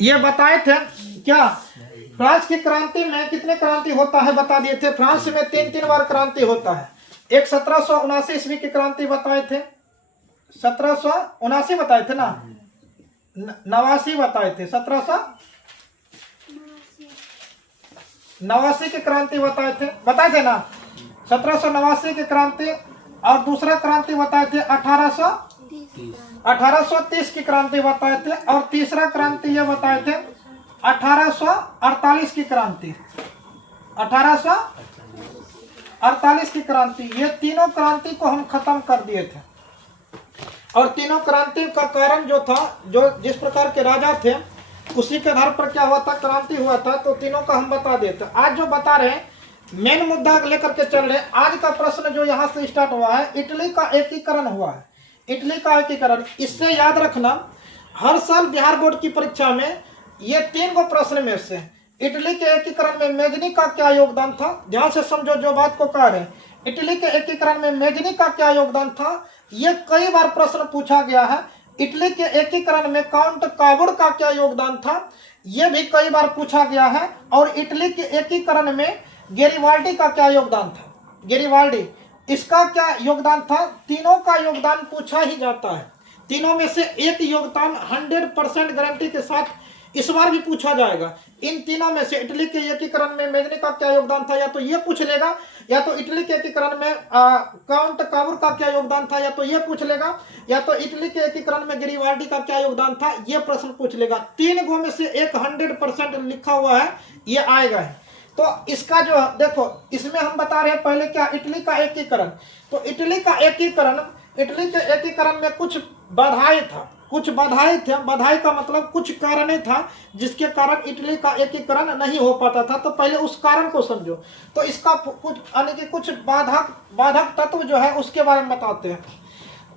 ये बताए थे क्या, फ्रांस की क्रांति में कितने क्रांति होता है बता दिए थे। फ्रांस में 3 बार क्रांति होता है। एक 1779 ईस्वी की क्रांति बताए थे, 1779 बताए थे ना, 89 बताए थे, 1789 की क्रांति बताए थे ना, 1789 की क्रांति। और दूसरा क्रांति बताए थे 1830 की क्रांति बताए थे। और तीसरा क्रांति ये बताए थे 1848 की क्रांति, 1848 की क्रांति। ये तीनों क्रांति को हम खत्म कर दिए थे। और तीनों क्रांति का कारण जो था, जो जिस प्रकार के राजा थे उसी के आधार पर क्या हुआ था, क्रांति हुआ था। तो तीनों का हम बता देते। आज जो बता रहे हैं मेन मुद्दा लेकर के चल रहे हैं। आज का प्रश्न जो यहाँ से स्टार्ट हुआ है, इटली का एकीकरण हुआ है। इटली का एकीकरण, इससे याद रखना हर साल बिहार बोर्ड की परीक्षा में ये 3 गो प्रश्न में से इटली के एकीकरण में मेजनी का क्या योगदान था। ध्यान से समझो जो बात को कह रहे हैं। इटली के एकीकरण में मेजनी का क्या योगदान था, ये कई बार प्रश्न पूछा गया है। इटली के एकीकरण में काउंट काबुड़ का क्या योगदान था, यह भी कई बार पूछा गया है। और इटली के एकीकरण में गेरिबाल्डी का क्या योगदान था, गेरिबाल्डी इसका क्या योगदान था। तीनों का योगदान पूछा ही जाता है। तीनों में से एक योगदान 100% गारंटी के साथ इस बार भी पूछा जाएगा। इन तीनों में से इटली के एकीकरण में मेजनी का क्या योगदान था, या तो ये पूछ लेगा, या तो इटली के एकीकरण में काउंट काबुड़ का क्या योगदान था, या तो ये पूछ लेगा, या तो इटली के एकीकरण में गेरिबाल्डी का क्या योगदान था, ये प्रश्न पूछ लेगा। 3 गो में से एक 100% लिखा हुआ है, ये आएगा है। तो इसका जो देखो, इसमें हम बता रहे हैं पहले क्या, इटली का एकीकरण। तो इटली का एकीकरण, इटली के एकीकरण में कुछ बाधाएं था, कुछ बाधाएं थे। बाधाएं का मतलब कुछ कारण था जिसके कारण इटली का एकीकरण नहीं हो पाता था। तो पहले उस कारण को समझो। तो इसका कुछ यानी कि कुछ बाधक तत्व जो है उसके बारे में बताते हैं।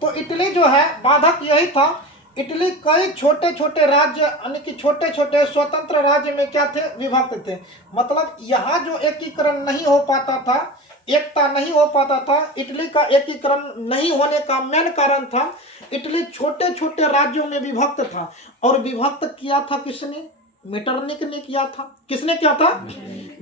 तो इटली जो है, बाधक यही था, इटली कई छोटे छोटे राज्य यानी कि छोटे छोटे स्वतंत्र राज्य में क्या थे, विभक्त थे। मतलब यहाँ जो एकीकरण नहीं हो पाता था, एकता नहीं हो पाता था, इटली का एकीकरण नहीं होने का मेन कारण था इटली छोटे छोटे राज्यों में विभक्त था। और विभक्त किया था किसने, मेटरनिक ने किया था। किसने किया था,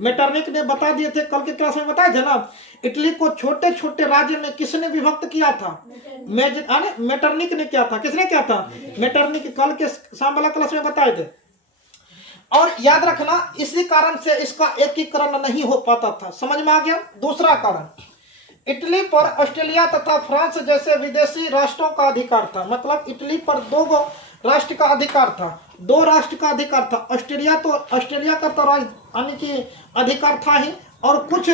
मेटरनिक ने। बता दिए थे कल के क्लास में, बताए थे ना, इटली को छोटे छोटे राज्य में किसने विभक्त किया था, मेटरनिक ने किया था। किसने किया था, मेटरनिक। कल के शाम वाला क्लास में बताए थे। और याद रखना इसी कारण से इसका एकीकरण नहीं हो पाता था। समझ में आ गया। दूसरा कारण, इटली पर ऑस्ट्रेलिया तथा फ्रांस जैसे विदेशी राष्ट्रों का अधिकार था। मतलब इटली पर 2 गो राष्ट्र का अधिकार था, 2 राष्ट्र का अधिकार था। ऑस्ट्रेलिया का तो यानी कि अधिकार था ही, और कुछ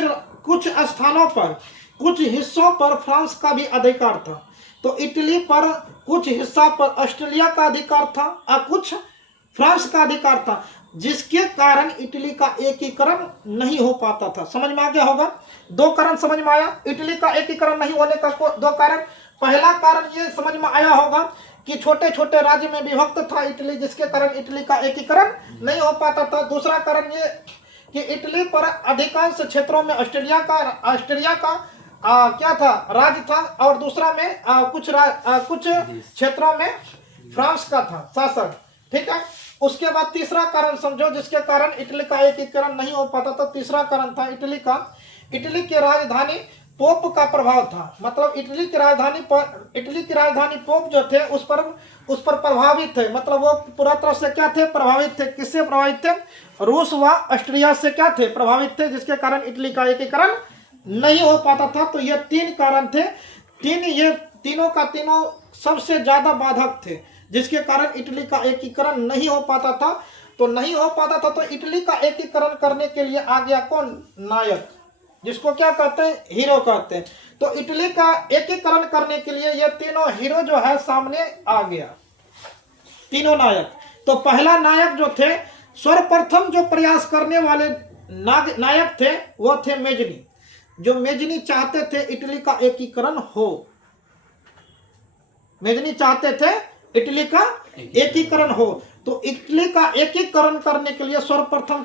स्थानों पर, कुछ हिस्सों पर फ्रांस का भी अधिकार था। तो इटली पर कुछ हिस्सा पर ऑस्ट्रेलिया का अधिकार था और कुछ फ्रांस का अधिकार था, जिसके कारण इटली का एकीकरण नहीं हो पाता था। समझ में आ गया होगा। 2 कारण समझ में आया इटली का एकीकरण नहीं होने का। 2 कारण। पहला कारण ये समझ में आया होगा कि छोटे छोटे राज्य में विभक्त था इटली, जिसके कारण इटली का एकीकरण नहीं हो पाता था। दूसरा कारण ये कि इटली पर अधिकांश क्षेत्रों में ऑस्ट्रेलिया का क्या था, राज्य था। और दूसरा में कुछ क्षेत्रों में फ्रांस का था शासन। ठीक है। उसके बाद तीसरा कारण समझो जिसके कारण इटली का एकीकरण नहीं हो पाता था। तीसरा कारण था इटली की राजधानी पोप का प्रभाव था। मतलब इटली की राजधानी पोप जो थे उस पर प्रभावित थे। मतलब वो पूरा तरह से क्या थे, प्रभावित थे। किससे प्रभावित थे, रूस व ऑस्ट्रिया से क्या थे, प्रभावित थे, जिसके कारण इटली का एकीकरण नहीं हो पाता था। तो ये 3 कारण थे। ये तीनों का तीनों सबसे ज्यादा बाधक थे, जिसके कारण इटली का एकीकरण नहीं हो पाता था। तो इटली का एकीकरण करने के लिए आ गया कौन, नायक, जिसको क्या कहते हैं, हीरो कहते हैं। तो इटली का एकीकरण करने के लिए ये तीनों हीरो जो है सामने आ गया, तीनों नायक। तो पहला नायक जो थे, सर्वप्रथम जो प्रयास करने वाले नायक थे वो थे मेजनी। जो मेजनी चाहते थे इटली का एकीकरण हो, मेजनी चाहते थे इटली का एकीकरण हो। तो इटली का एकीकरण करने के लिए सर्वप्रथम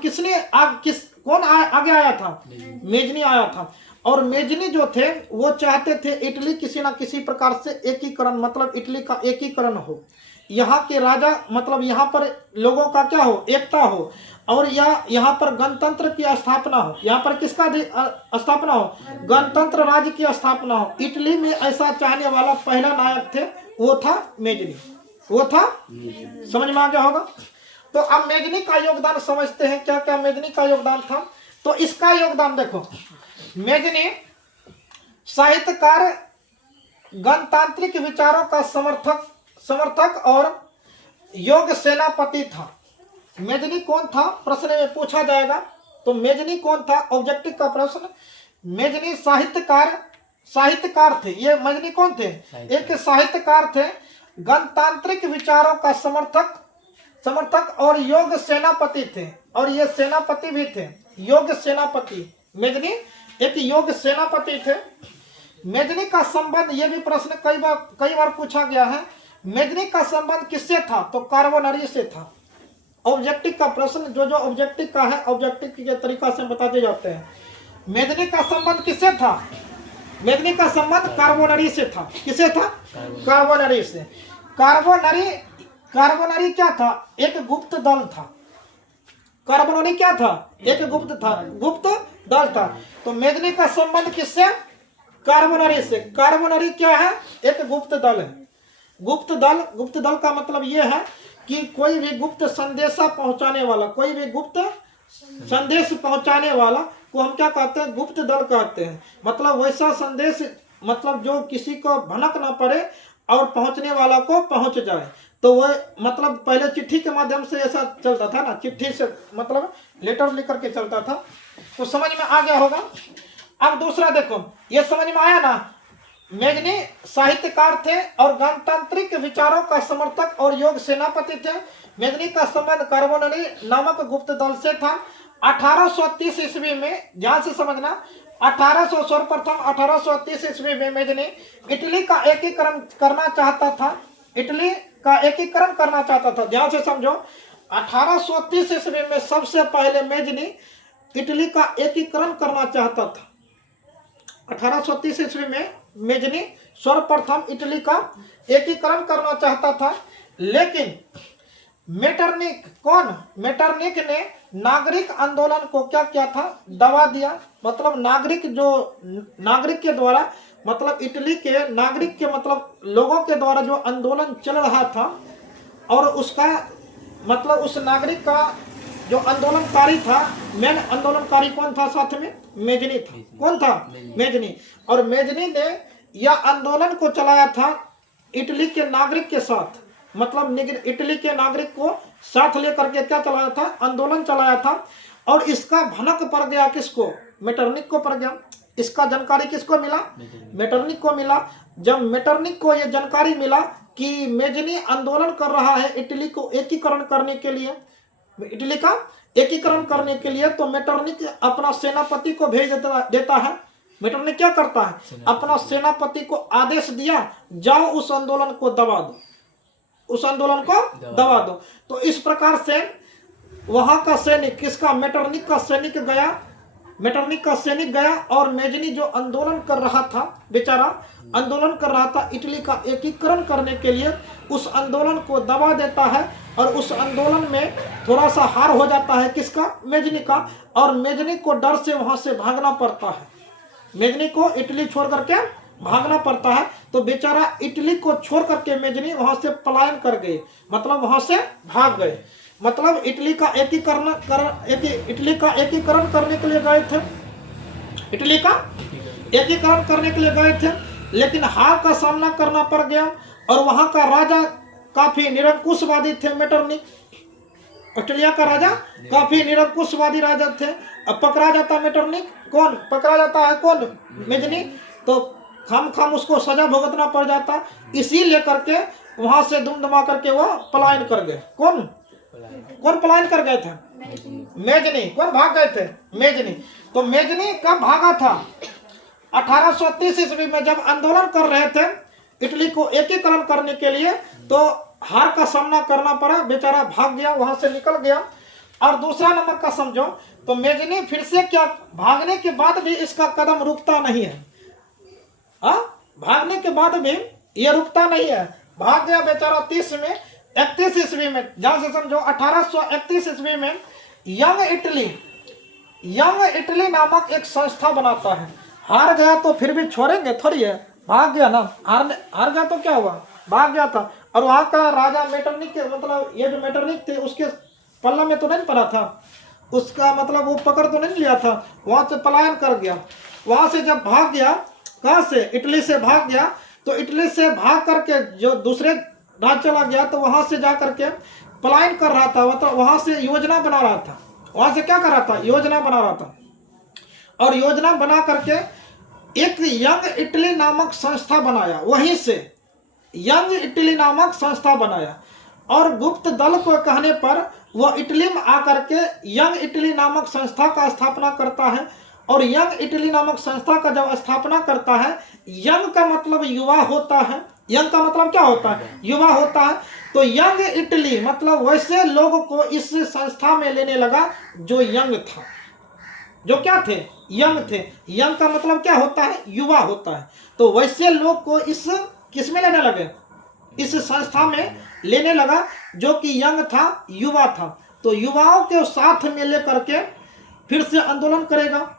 कौन आगे आया था, मेजनी आया था। और मेजनी जो थे वो चाहते थे इटली किसी ना किसी प्रकार से एकीकरण, मतलब इटली का एकीकरण हो। यहाँ के राजा मतलब यहाँ पर लोगों का क्या हो, एकता हो, और यहाँ पर गणतंत्र की स्थापना हो। यहाँ पर किसका स्थापना हो, गणतंत्र राज्य की स्थापना हो। इटली में ऐसा चाहने वाला पहला नायक थे, वो था मेजनी, वो था। समझ में आ गया होगा। तो अब मेजनी का योगदान समझते हैं, क्या क्या मेजनी का योगदान था। तो इसका योगदान देखो, मेजनी साहित्यकार, गणतांत्रिक विचारों का समर्थक और योग सेनापति था। मेजनी कौन था, प्रश्न में पूछा जाएगा। तो मेजनी कौन था, ऑब्जेक्टिव का प्रश्न। मेजनी साहित्यकार थे। ये मेजनी कौन थे, एक साहित्यकार थे, गणतांत्रिक विचारों का समर्थक और योग सेनापति थे। और ये सेनापति भी थे, योग सेनापति। मेजनी एक योग सेनापति थे। मेजनी का संबंध, ये भी प्रश्न कई बार पूछा गया है। मेजनी का संबंध किससे था, तो कार्बोनरी से था। ऑब्जेक्टिव का प्रश्न, जो ऑब्जेक्टिव का है, ऑब्जेक्टिव के तरीका से बताते जाते हैं। मेजनी का संबंध किससे था, मेजनी का संबंध कार्बोनरी से था। किससे था, कार्बोनरी से। कार्बोनरी क्या था, एक गुप्त दल था। कार्बोनरी क्या था, एक गुप्त दल था। तो मेजनी का संबंध किससे, कार्बोनरी से। कार्बोनरी क्या है, एक गुप्त दल है। गुप्त दल का मतलब यह है कि कोई भी गुप्त संदेशा पहुंचाने वाला, कोई भी गुप्त संदेश पहुंचाने वाला को हम क्या कहते हैं, गुप्त दल कहते हैं। मतलब वैसा संदेश, मतलब जो किसी को भनक ना पड़े और पहुंचने वाला को पहुंच जाए। तो वह मतलब पहले चिट्ठी के माध्यम से ऐसा चलता था ना, चिट्ठी से मतलब लेटर लिख करके चलता था। तो समझ में आ गया होगा। अब दूसरा देखो, ये समझ में आया ना। मेजनी साहित्यकार थे और गणतांत्रिक विचारों का समर्थक और योग सेनापति थे। मेजनी का संबंध कार्बोनरी नामक गुप्त दल से था। 1830 ईस्वी में, ध्यान से समझना, 1830 ईस्वी में मेजनी इटली का एकीकरण करना चाहता था। इटली का एकीकरण करना चाहता था। ध्यान से समझो, 1830 ईस्वी में सबसे पहले मेजनी इटली का एकीकरण करना चाहता था। 1830 ईस्वी में मेजनी सर्वप्रथम इटली का एकीकरण करना चाहता था। लेकिन मेटरनिक ने नागरिक आंदोलन को क्या किया था, दबा दिया। मतलब नागरिक के द्वारा, मतलब इटली के नागरिक के मतलब लोगों के द्वारा जो आंदोलन चल रहा था, और उसका मतलब उस नागरिक का जो आंदोलनकारी था, मेन आंदोलनकारी कौन था, साथ में मेजनी था। कौन था, मेजनी। और मेजनी ने यह आंदोलन को चलाया था इटली के नागरिक के साथ। मतलब इटली के नागरिक को साथ लेकर के क्या चलाया था, आंदोलन चलाया था। और इसका भनक पड़ गया किसको, मेटरनिक को पड़ गया। इसका जानकारी किसको मिला, मेटरनिक को मिला। जब मेटरनिक को यह जानकारी मिला कि मेजनी आंदोलन कर रहा है इटली को एकीकरण करने के लिए, इटली का एकीकरण करने के लिए, तो मेटरनिक अपना सेनापति को भेज देता है। मेटरनिक क्या करता है, अपना सेनापति को आदेश दिया, जाओ उस आंदोलन को दबा दो, उस आंदोलन को दबा दो। तो इस प्रकार से वहां का सैनिक, किसका, मेटरनिक का सैनिक गया और मेजनी जो आंदोलन कर रहा था, बेचारा आंदोलन कर रहा था इटली का एकीकरण करने के लिए, उस आंदोलन को दबा देता है। और उस आंदोलन में थोड़ा सा हार हो जाता है, किसका, मेजनी का। और मेजनी को डर से वहां से भागना पड़ता है। मेजनी को इटली छोड़ करके भागना पड़ता है। तो बेचारा इटली को छोड़ करके मेजनी वहां से पलायन कर गए, मतलब वहां से भाग गए। मतलब इटली का एकीकरण करने के लिए गए थे, इटली का एकीकरण करने के लिए गए थे, लेकिन हार का सामना करना पड़ गया। और वहां का राजा काफी निरंकुशवादी थे, मेटरनिक। ऑस्ट्रेलिया का राजा काफी निरंकुशवादी राजा थे। अब पकड़ा जाता मेटरनिक, कौन पकड़ा जाता है, कौन, मेजनी। तो खाम उसको सजा भुगतना पड़ जाता। इसी लेकर के वहां से दुमदमा करके वो पलायन कर गए। कौन पलायन कर गए थे, मेजनी। कौन भाग गए थे, मेजनी। तो मेजनी कब भागा था, 1830 ईस्वी में, जब आंदोलन कर रहे थे इटली को एकीकरण करने के लिए। तो हार का सामना करना पड़ा, बेचारा भाग गया, वहां से निकल गया। और दूसरा नंबर का समझो, तो मेजनी फिर से क्या, भागने के बाद भी इसका कदम रुकता नहीं है। भागने के बाद भी ये रुकता नहीं है, भाग गया बेचारा 30 में। 1831 ईस्वी में, ध्यान से समझो, 1831 ईस्वी में यंग इटली नामक एक संस्था बनाता है। हार गया तो फिर भी छोड़ेंगे थोड़ी है, भाग गया ना, हार गया तो क्या हुआ, भाग गया था। और वहां का राजा मेटरनिक के, मतलब ये जो मेटरनिक थे उसके पल्ला में तो नहीं पड़ा था, उसका मतलब वो पकड़ तो नहीं लिया था, वहां से पलायन कर गया। वहां से जब भाग गया, कहां से, इटली से भाग गया, तो इटली से भाग करके जो दूसरे राज्य चला गया, तो वहां से जा करके पलायन कर रहा था, मतलब वहां से योजना बना रहा था। वहां से क्या कर रहा था, योजना बना रहा था। और योजना बना करके एक यंग इटली नामक संस्था बनाया, वहीं से यंग इटली नामक संस्था बनाया। और गुप्त दल को कहने पर वह इटली में आकर के यंग इटली नामक संस्था का स्थापना करता है। और यंग इटली नामक संस्था का जब स्थापना करता है, यंग का मतलब युवा होता है, यंग का मतलब क्या होता है, युवा होता है। तो यंग इटली मतलब वैसे लोगों को इस संस्था में लेने लगा जो यंग था, जो क्या थे, यंग थे। यंग का मतलब क्या होता है, युवा होता है। तो वैसे लोग को इस किस में लेने लगे, इस संस्था में लेने लगा जो कि यंग था, युवा था। तो युवाओं के साथ में लेकर के फिर से आंदोलन करेगा।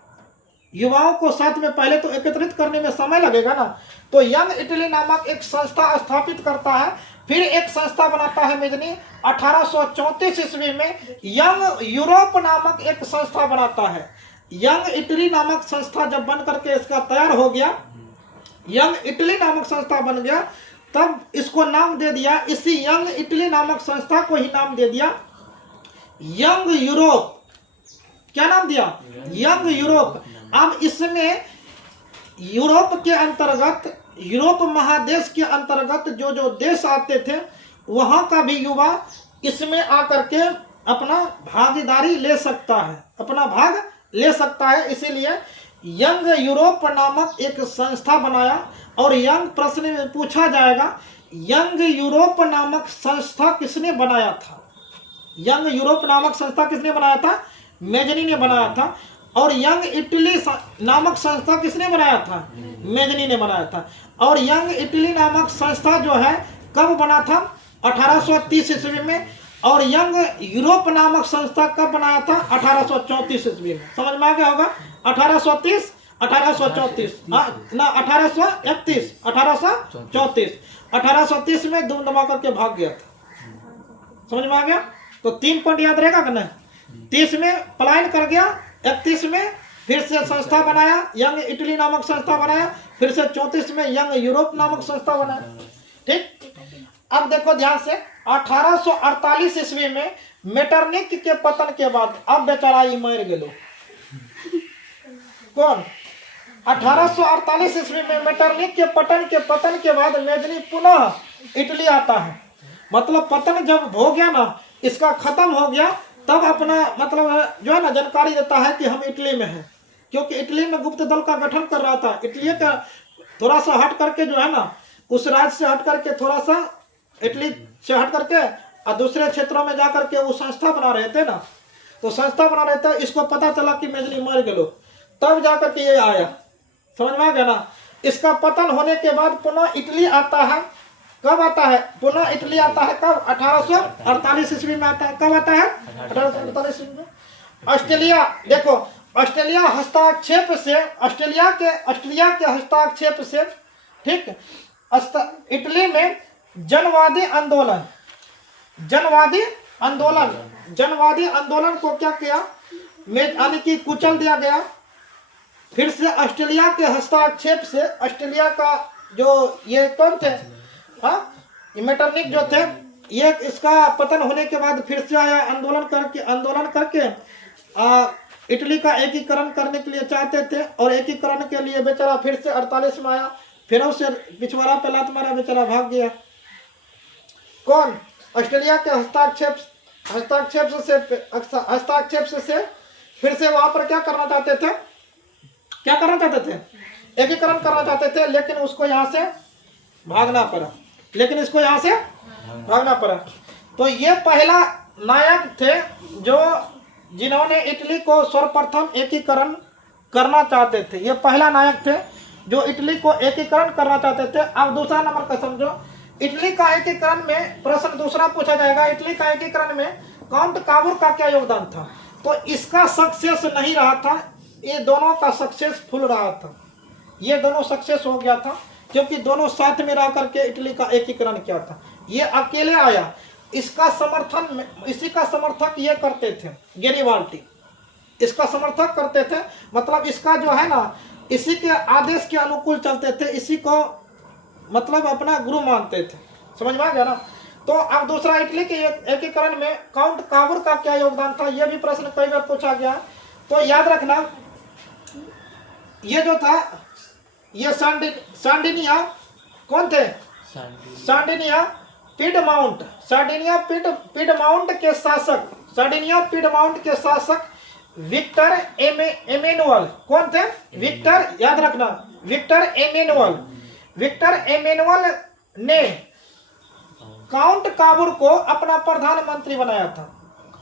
युवाओं को साथ में पहले तो एकत्रित करने में समय लगेगा ना। तो यंग इटली नामक एक संस्था स्थापित करता है। फिर एक संस्था बनाता है मेजनी 1834 ईस्वी में यंग यूरोप नामक एक संस्था बनाता है। यंग इटली नामक संस्था जब बन करके इसका तैयार हो गया, यंग इटली नामक संस्था बन गया, तब इसको नाम दे दिया, इसी यंग इटली नामक संस्था को ही नाम दे दिया यंग यूरोप। क्या नाम दिया, यंग यूरोप। अब इसमें यूरोप के अंतर्गत, यूरोप महादेश के अंतर्गत जो जो देश आते थे वहां का भी युवा इसमें आकर के अपना भागीदारी ले सकता है, अपना भाग ले सकता है। इसीलिए यंग यूरोप नामक एक संस्था बनाया। और यंग प्रश्न में पूछा जाएगा, यंग यूरोप नामक संस्था किसने बनाया था, यंग यूरोप नामक संस्था किसने बनाया था, मेजनी ने बनाया था। और यंग इटली नामक संस्था किसने बनाया था, मेजनी ने बनाया था। और यंग इटली नामक संस्था जो है कब बना था, 1830 ईस्वी में। और यंग यूरोप नामक संस्था कब बनाया था, 1834 ईस्वी में। समझ में आ गया होगा, 1830 1834 ना 1831 1834 1830 में दुम दबा करके भाग गया था। समझ में आ गया। तो 3 पॉइंट याद रहेगा कि नहीं। 30 में पलायन कर गया, 31 में फिर से संस्था बनाया, यंग इटली नामक संस्था बनाया, फिर से 34 में यंग यूरोप नामक संस्था बनाया। ठीक। अब देखो ध्यान से, 1848 ईस्वी में मेटरनिक के पतन के बाद अब बेचारा ही मर गेलो। कौन, 1848 ईस्वी में मेटरनिक के पतन के बाद मेजनी पुनः इटली आता है। मतलब पतन जब हो गया ना, इसका खत्म हो गया, तब अपना मतलब जो है ना जानकारी देता है कि हम इटली में हैं। क्योंकि इटली में गुप्त दल का गठन कर रहा था। इटली का थोड़ा सा हट करके जो है ना, उस राज्य से हट करके थोड़ा सा इटली से हट करके और दूसरे क्षेत्रों में जा करके वो संस्था बना रहे थे ना। तो संस्था बना रहे थे, इसको पता चला कि मेजनी मर गए, तब जा करके ये आया। समझ में आ गया ना। इसका पतन होने के बाद पुनः इटली आता है। कब आता है, पुनः इटली आता है कब, 1848 ईस्वी में आता है। कब आता है, 1848 ईस्वी में। ऑस्ट्रेलिया, देखो ऑस्ट्रेलिया हस्ताक्षेप से, ऑस्ट्रिया के हस्ताक्षेप से, ठीक, इटली में जनवादी आंदोलन को क्या किया, यानी कि कुचल दिया गया। फिर से ऑस्ट्रेलिया के हस्ताक्षेप से, ऑस्ट्रेलिया का जो ये कौन थे, हाँ, मेटरनिक जो थे, ये इसका पतन होने के बाद फिर से आया, आंदोलन करके इटली का एकीकरण करने के लिए चाहते थे। और एकीकरण के लिए बेचारा फिर से 48 में आया, फिर उसे पिछवाड़ा पे लात मारा, बेचारा भाग गया। कौन, ऑस्ट्रेलिया के हस्ताक्षेप से फिर से वहां पर क्या करना चाहते थे, एकीकरण करना चाहते थे, लेकिन उसको यहाँ से भागना पड़ा। तो ये पहला नायक थे जिन्होंने इटली को सर्वप्रथम एकीकरण करना चाहते थे। ये पहला नायक थे जो इटली को एकीकरण करना चाहते थे। अब दूसरा नंबर का समझो, इटली का एकीकरण में प्रश्न दूसरा पूछा जाएगा, इटली का एकीकरण में काउंट काबुर का क्या योगदान था? तो इसका सक्सेस नहीं रहा था, ये दोनों का सक्सेसफुल रहा था, ये दोनों सक्सेस हो गया था, क्योंकि दोनों साथ में रह करके इटली का एकीकरण किया था। ये अकेले आया, इसका समर्थन, इसी का समर्थक ये करते थे गैरिबाल्डी, इसका समर्थक करते थे, मतलब इसका जो है ना, इसी के आदेश के अनुकूल चलते थे, इसी को मतलब अपना गुरु मानते थे। समझ में आ गया ना? तो अब दूसरा, इटली के एकीकरण में काउंट काबुर का क्या योगदान था? यह भी प्रश्न कई बार पूछा गया। तो याद रखना, ये जो था, ये सार्डिनिया कौन थे? सार्डिनिया पिडमाउंट, सार्डिनिया पिडमाउंट के शासक, सार्डिनिया पिडमाउंट के शासक विक्टर एमेनुअल कौन थे? विक्टर, याद रखना, विक्टर एमेनुअल। विक्टर एमेनुअल ने काउंट काबुर को अपना प्रधानमंत्री बनाया था।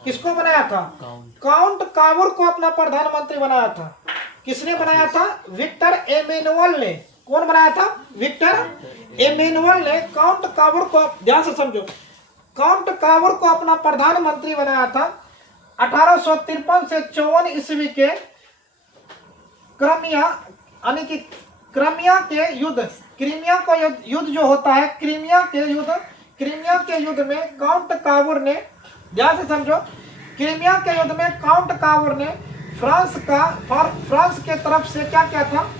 किसको बनाया था? काउंट काबुर को अपना प्रधानमंत्री बनाया था। किसने बनाया था? विक्टर एमेनुअल ने। कौन बनाया था? विक्टर एमेनुअल ने काउंट काबुर को, ध्यान से समझो, काउंट काबुर को अपना प्रधानमंत्री बनाया था 1853 से 54 ईस्वी के क्रीमिया, यानी कि क्रीमिया के युद्ध, क्रीमिया का युद्ध जो होता है, क्रीमिया के युद्ध में काउंट काबुर ने, ध्यान से समझो, क्रीमिया के युद्ध में काउंट काबुर ने फ्रांस के तरफ से क्या किया था?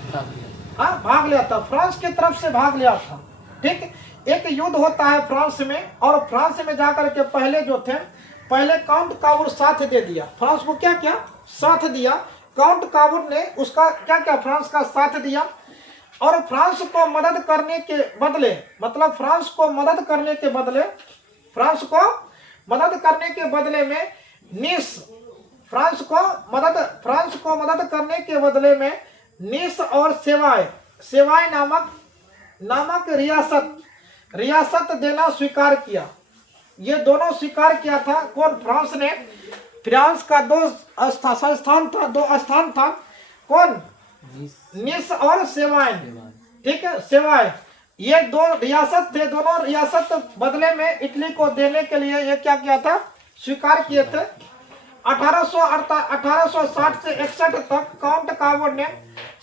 भाग लिया था, फ्रांस की तरफ से भाग लिया था। ठीक, एक युद्ध होता है फ्रांस में, और फ्रांस में जाकर के पहले जो थे, पहले काउंट काबुर साथ दे दिया, फ्रांस को क्या क्या साथ दिया, काउंट काबुर ने उसका क्या क्या फ्रांस का साथ दिया, और फ्रांस को मदद करने के बदले, मतलब फ्रांस को मदद करने के बदले, फ्रांस को मदद करने के बदले में नीस, फ्रांस को मदद करने के बदले में नीस और सेवाय नामक रियासत देना स्वीकार किया। ये दोनों स्वीकार किया था। कौन? फ्रांस ने। फ्रांस का दो स्थान था, कौन? नीस और सेवाय। ठीक है, सेवाय, ये दो रियासत थे, दोनों रियासत बदले में इटली को देने के लिए ये क्या किया था? स्वीकार किए थे। 1860 से 61 तक काउंट काबुर ने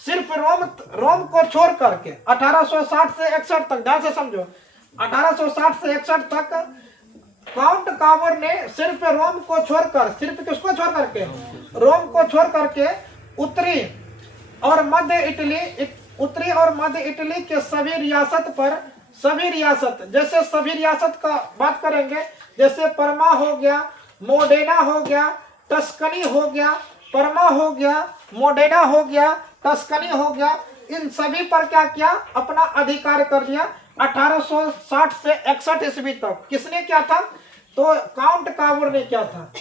सिर्फ रोम को छोड़ करके, 1860 से 61 तक, ध्यान से समझो, 1860 से 61 तक काउंट काबुर ने सिर्फ रोम को छोड़कर, सिर्फ किसको छोड़ करके? रोम को छोड़ करके उत्तरी और मध्य इटली के सभी रियासत, जैसे सभी रियासत का बात करेंगे, जैसे परमा हो गया, मोडेना हो गया, टस्कनी हो गया, परमा हो गया, मोडेना हो गया, टस्कनी हो गया, इन सभी पर क्या किया? अपना अधिकार कर लिया 1860 से 61 ईस्वी तक। किसने किया था? तो काउंट काबुर ने किया था।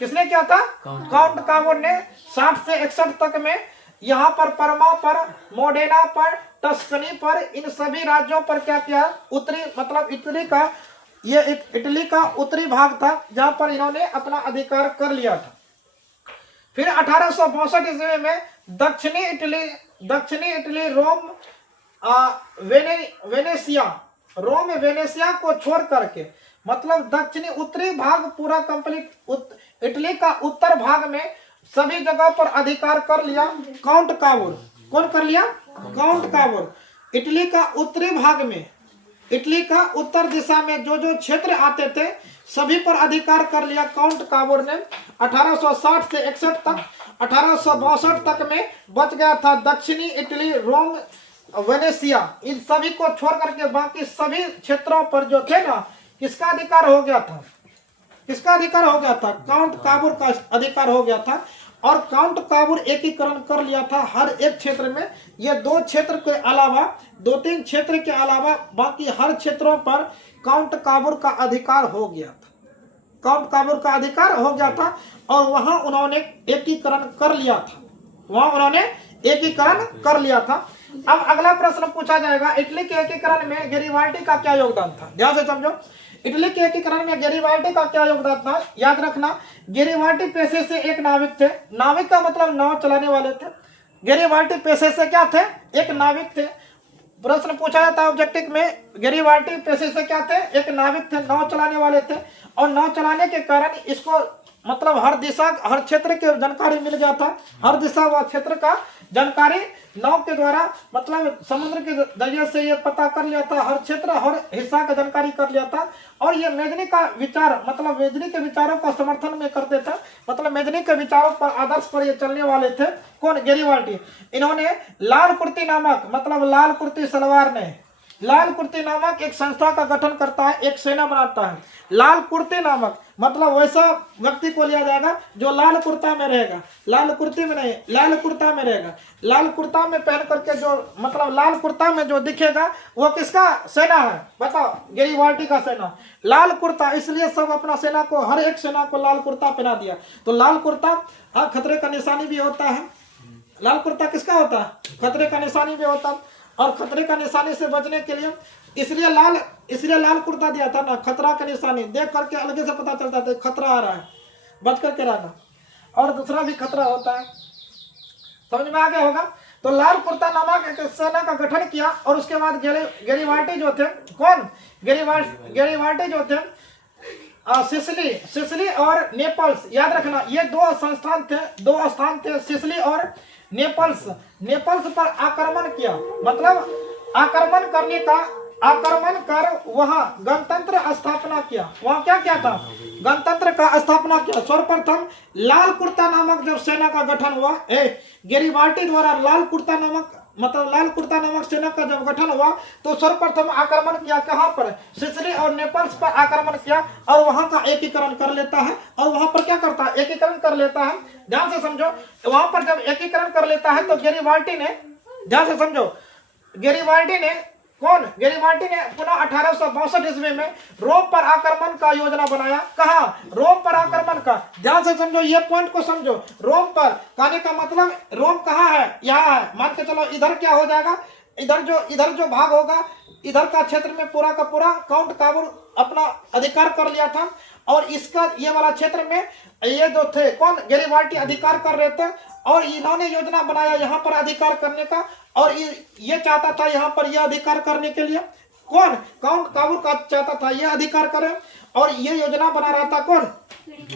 किसने किया था? काउंट काबुर ने 60 से 61 तक में यहाँ पर परमा पर, मोडेना पर, टस्कनी पर, इन सभी राज्यों पर क्या किया? उत्तरी, मतलब इटली का, ये इटली का उत्तरी भाग था जहां पर इन्होंने अपना अधिकार कर लिया था। फिर 1862 ईस्वी में दक्षिणी इटली वेनेसिया को छोड़ करके, मतलब दक्षिणी उत्तरी भाग पूरा कंप्लीट, इटली का उत्तर भाग में सभी जगह पर अधिकार कर लिया काउंट काबुर। कौन कर लिया? काउंट काबुर। इटली का उत्तरी भाग में, इटली का उत्तर दिशा में जो जो क्षेत्र आते थे सभी पर अधिकार कर लिया काउंट काबुर ने 1860 से 61 तक। 1862 तक में बच गया था दक्षिणी इटली, रोम, वेनेसिया, इन सभी को छोड़ करके बाकी सभी क्षेत्रों पर जो थे ना, किसका अधिकार हो गया था? किसका अधिकार हो गया था? काउंट काबुर का अधिकार हो गया था। और काउंट काबुर एकीकरण कर लिया था हर एक क्षेत्र में। ये 2 क्षेत्र के अलावा, 2-3 क्षेत्र के अलावा बाकी हर क्षेत्रों पर काउंट काबुर का अधिकार हो गया था। काउंट काबुर का अधिकार हो गया था और वहां उन्होंने एकीकरण कर लिया था। अब अगला प्रश्न पूछा जाएगा, इटली के एकीकरण में गैरिबाल्डी का क्या योगदान था? ध्यान से समझो, इटली के एकीकरण में गैरिबाल्डी का क्या योगदान था? याद रखना, गैरिबाल्डी पेशे से एक नाविक थे। नाविक का मतलब नाव चलाने वाले थे। गैरिबाल्डी पेशे से क्या थे? एक नाविक थे। प्रश्न पूछा जाता है ऑब्जेक्टिव में। गैरिबाल्डी पेशे से क्या थे, एक नाविक थे, नाव चलाने वाले थे, और नाव चलाने के कारण इसको मतलब हर दिशा हर क्षेत्र की जानकारी मिल गया था। हर दिशा व क्षेत्र का जानकारी नाव के द्वारा मतलब समुद्र के जरिए से ये पता कर लिया था, हर क्षेत्र हर हिस्सा का जानकारी कर लिया था। और ये मेजनी का विचार मतलब मेजनी के विचारों का समर्थन में करते थे, मतलब मेजनी के विचारों पर आदर्श पर ये चलने वाले थे। कौन, गैरिबाल्डी। इन्होंने लाल कुर्ती नामक मतलब लाल कुर्ती सलवार ने लाल कुर्ती नामक एक संस्था का गठन करता है, एक सेना बनाता है। लाल कुर्ती नामक मतलब वैसा व्यक्ति को लिया जाएगा जो लाल कुर्ता में रहेगा, लाल कुर्ती में नहीं, लाल कुर्ता में रहेगा। लाल कुर्ता में पहन करके जो मतलब लाल कुर्ता में जो दिखेगा वो किसका सेना है, बताओ, गैरिबाल्डी का सेना। लाल कुर्ता, इसलिए सब अपना सेना को, हर एक सेना को लाल कुर्ता पहना दिया। तो लाल कुर्ता खतरे का निशानी भी होता है। लाल कुर्ता किसका होता है, खतरे का निशानी भी होता है। और खतरे का निशानी से बचने के लिए इसलिए लाल कुर्ता दिया था ना, खतरा का निशानी देख करके अलग से पता चलता था खतरा आ रहा है, बच करके रहना। और दूसरा भी खतरा होता है, समझ में आ गया होगा। तो लाल कुर्ता नामक एक सेना का गठन किया। और उसके बाद गैरिबाल्डी जो थे, कौन, गैरिबाल्डी जो थे सिसिली और नेपल्स, याद रखना ये दो स्थान थे, सिसिली और नेपल्स पर आक्रमण किया। मतलब आक्रमण कर वहां गणतंत्र स्थापना किया। वहां क्या क्या था, गणतंत्र का स्थापना किया। सर्वप्रथम लाल कुर्ता नामक जब सेना का गठन हुआ, गैरिबाल्डी द्वारा लाल कुर्ता नामक सेना का जब गठन हुआ तो सर्वप्रथम आक्रमण किया कहां पर, सिसिली और नेपल्स पर आक्रमण किया। और वहां का एकीकरण कर लेता है। और वहां पर क्या करता है, एकीकरण कर लेता है। ध्यान से समझो, वहां पर जब एकीकरण कर लेता है तो गैरिबाल्डी ने, ध्यान से समझो, गैरिबाल्डी ने पुनः 1862 ईस्वी में रोम पर आक्रमण का योजना बनाया। कहा, रोम पर आक्रमण का। ध्यान से समझो, ये पॉइंट को समझो। रोम पर कहने का मतलब रोम कहाँ है, यहाँ है। मान के चलो इधर क्या हो जाएगा, इधर जो भाग होगा, इधर का क्षेत्र में पूरा का पूरा काउंट काबुल अपना अधिकार कर लिया था। और इसका ये वाला क्षेत्र में ये जो थे कौन, गैरिबाल्डी अधिकार कर रहे थे। और इन्होंने योजना बनाया यहाँ पर अधिकार करने का। और ये चाहता था यहाँ पर यह अधिकार करने के लिए, कौन, काउंट काबुल का चाहता था ये अधिकार करे। और ये योजना बना रहा था कौन,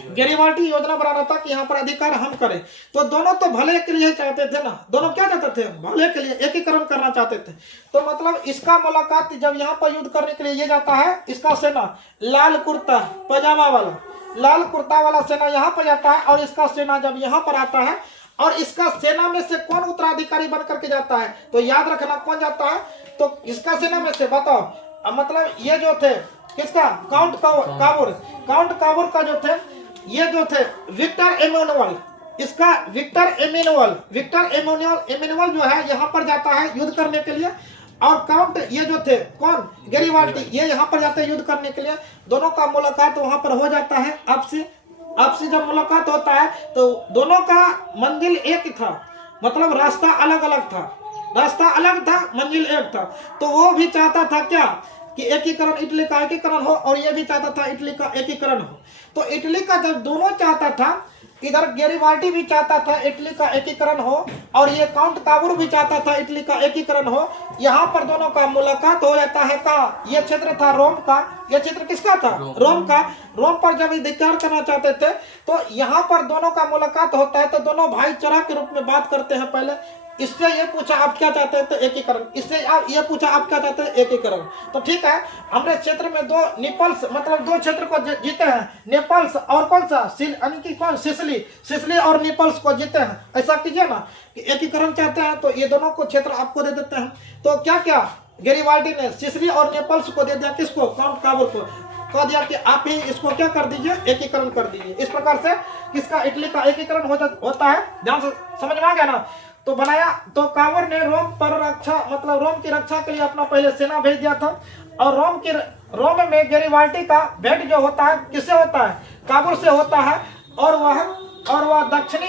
गैरिबाल्डी योजना बना रहा था कि यहाँ पर अधिकार हम करें। तो दोनों तो भले के लिए चाहते थे ना, दोनों क्या चाहते थे, भले के लिए एकीकरण करना चाहते थे। तो मतलब इसका मुलाकात जब यहाँ पर युद्ध करने के लिए ये जाता है, इसका सेना लाल कुर्ता पैजामा वाला, लाल कुर्ता वाला सेना यहाँ पर जाता है। और इसका सेना जब यहाँ पर आता है और इसका सेना में से कौन उत्तराधिकारी बन करके जाता है, तो याद रखना कौन जाता है, तो इसका सेना में से बताओ, मतलब ये जो थे किसका, काउंट काबुल का जो थे, ये जो थे विक्टर एमेनुअल, इसका विक्टर एमेनुअल जो है यहाँ पर जाता है युद्ध करने के लिए। और काउंट ये जो थे कौन, गैरिबाल्डी, ये यहाँ पर जाते हैं युद्ध करने के लिए। दोनों का मुलाकात वहां पर हो जाता है। आपसी जब मुलाकात होता है तो दोनों का मंजिल एक था, मतलब रास्ता अलग अलग था, मंजिल एक था। तो वो भी चाहता था क्या कि एकीकरण, इटली का एकीकरण हो, और ये भी चाहता था इटली का एकीकरण हो। तो इटली का जब दोनों चाहता था, इधर गैरिबाल्डी भी चाहता था इटली का एकीकरण हो, और ये काउंट काबुल भी चाहता था इटली का एकीकरण हो। यहाँ पर दोनों का मुलाकात हो जाता है। कहाँ, ये क्षेत्र था रोम का, ये क्षेत्र किसका था, रोम का। रोम पर जब अधिकार करना चाहते थे तो यहाँ पर दोनों का मुलाकात होता है। तो दोनों भाईचारा के रूप में बात करते हैं। पहले इससे ये पूछा आप क्या चाहते हैं, तो एकीकरण। इससे ये पूछा आप क्या चाहते हैं, एकीकरण। तो ठीक है, हमने क्षेत्र में दो क्षेत्र को जीते हैं, नेपल्स और कौन सा, सिसिली और नेपल्स को जीते हैं। ऐसा कीजिए ना कि एकीकरण चाहते हैं तो ये दोनों को क्षेत्र आपको दे देते हैं। तो क्या क्या गैरिबाल्डी ने सिसिली और नेपल्स को दे दिया, किसको, काउंट काबुल को कह दिया कि आप ही इसको क्या कर दीजिए, एकीकरण कर दीजिए। इस प्रकार से किसका, इटली का एकीकरण होता है। ध्यान से समझ में आ गया ना। तो बनाया, तो काबुल ने रोम की रक्षा के लिए अपना पहले सेना भेज दिया था। और रोम में गैरिबाल्डी का भेंट जो होता है किससे होता है, काबुल से होता है। और वह दक्षिणी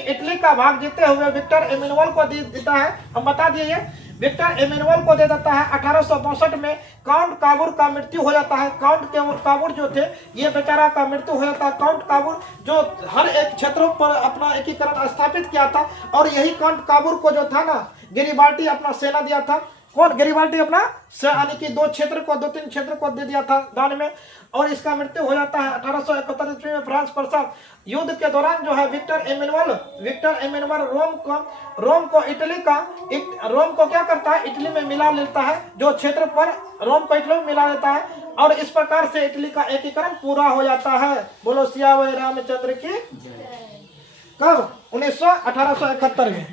इटली का भाग जीते हुए विक्टर एमेनुअल को देता है। हम बता दिए विक्टर एमेनुअल को दे देता है। 1862 में काउंट काबूर का मृत्यु हो जाता है। काउंट काबूर जो थे ये बेचारा का मृत्यु हो जाता है। काउंट काबूर जो हर एक क्षेत्रों पर अपना एकीकरण स्थापित किया था, और यही काउंट काबूर को जो था ना गैरिबाल्डी अपना सेना दिया था। कौन? गैरिबाल्डी अपना यानी कि 2-3 क्षेत्र को दे दिया था दान में, और इसका मृत्यु हो जाता है 1871 ईस्वी में फ्रांस प्रसाद युद्ध के दौरान जो है विक्टर एमेनुअल रोम को क्या करता है, इटली में मिला लेता है। जो क्षेत्र पर रोम को इटली में मिला लेता है, और इस प्रकार से इटली का एकीकरण पूरा हो जाता है। बोलो सियावर रामचंद्र की। कब? 1871 में।